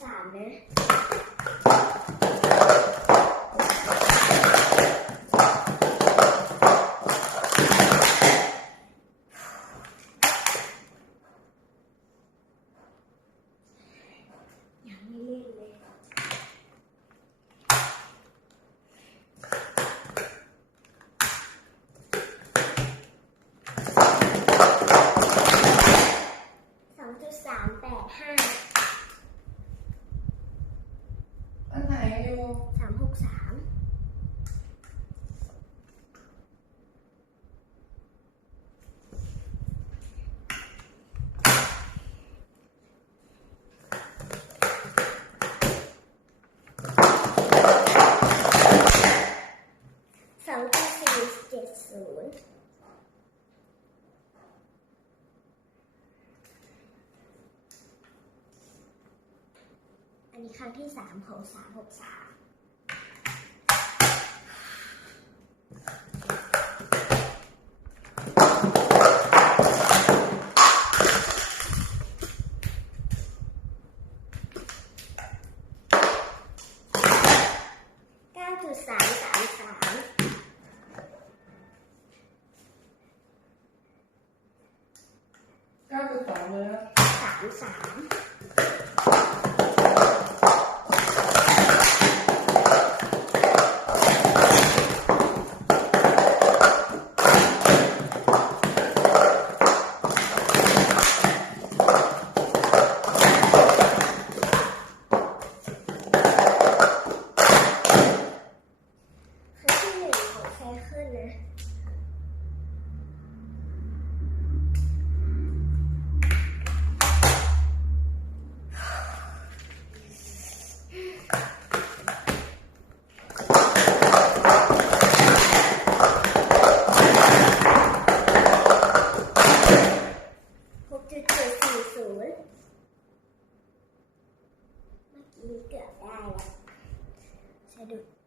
감 사. สามหกสามสองเก้าสี่เจ็ดศูนย์อันนี้ครั้งที่สามของสามหกสาม Sản I do.